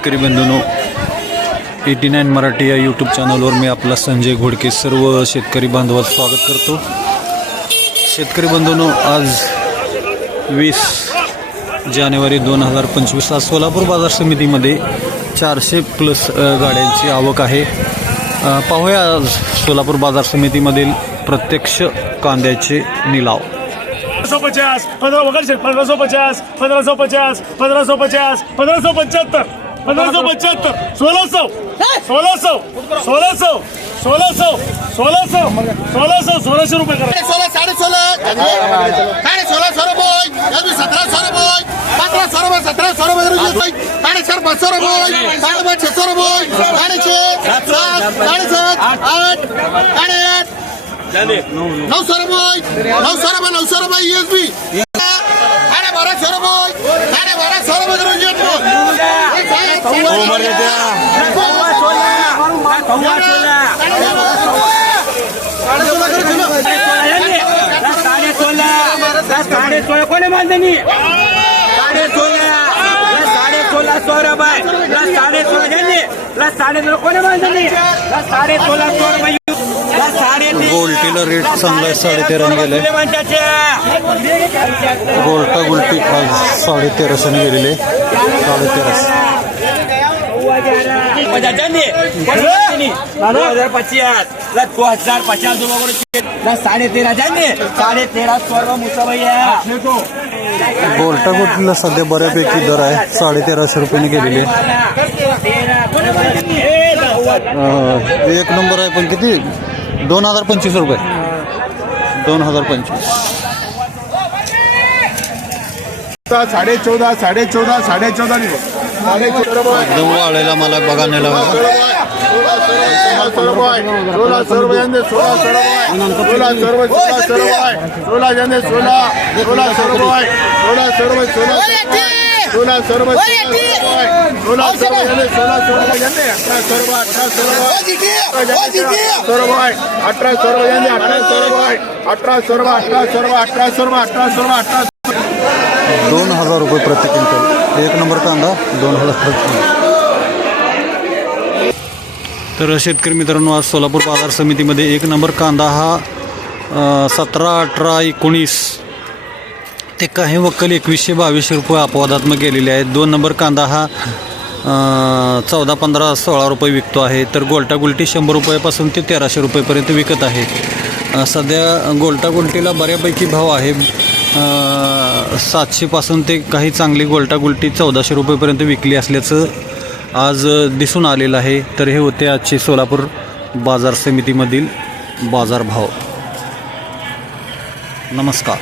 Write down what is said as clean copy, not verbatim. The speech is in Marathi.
शेतकरी बंधूंनो, 89 मराठी या यूट्यूब चॅनलवर मी आपला संजय घोडके सर्व शेतकरी बांधवांचं स्वागत करतो। शेतकरी बंधूंनो, आज 20 जानेवारी 2025 आज सोलापूर बाजार समितीमध्ये 400+ गाड्यांची आवक आहे। पाहूया आज सोलापूर बाजार समितीमधील प्रत्यक्ष कांद्याचे निलाव। 1550 1550 1550 1550 1550 1575 1600 1600 1600 1600 1600 1600 रुपये करा। 16 16 रुपये 1700 रुपये 1700 रुपये 1700 रुपये 500 रुपये 600 रुपये 900 रुपये 900 रुपये यूएसबी 1200 रुपये 1200 रुपये कोणी मानधनी 16 रुपये 16 कोणी मानधनी 16 रुपये गोल्टीला रेट चांगला आहे, 13.5 गेलाय। गोल्टा गुलटी आज 1350 गेलेले 1350। 1350 गोल्टा गुलटीला सध्या बऱ्यापैकी दर आहे, 1350 रुपयाने गेलेले। एक नंबर आहे, पण किती 2025 रुपये 2025। 14.5 एकदम वाळलेला मला बघा नेला। 1600 रुपये 1600 रुपये 1600 2000 रुपये प्रति क्विंटल। एक नंबर कांदा 2000 प्रति क्विंटल। तर शेतकरी मित्रांनो, आज सोलापूर बाजार समितीमध्ये एक नंबर कांदा हा 17, 18, 19 ते काही वक्कल 2122 रुपये अपवादात्मक गेलेले आहेत। 2 नंबर कांदा हा 14, 15, 16 रुपये विकतो आहे। तर गोल्टा गुलटी 100 रुपयापासून ते 1300 रुपयेपर्यंत विकत आहे। सध्या गोल्टा गुलटीला बऱ्यापैकी भाव आहे, 700 पासून ते काही चांगली गोल्टा गुलटी 1400 रुपयेपर्यंत विकली असल्याचं आज दिसून आलेलं आहे। तर हे होते आजचे सोलापूर बाजार समितीमधील बाजारभाव। नमस्कार।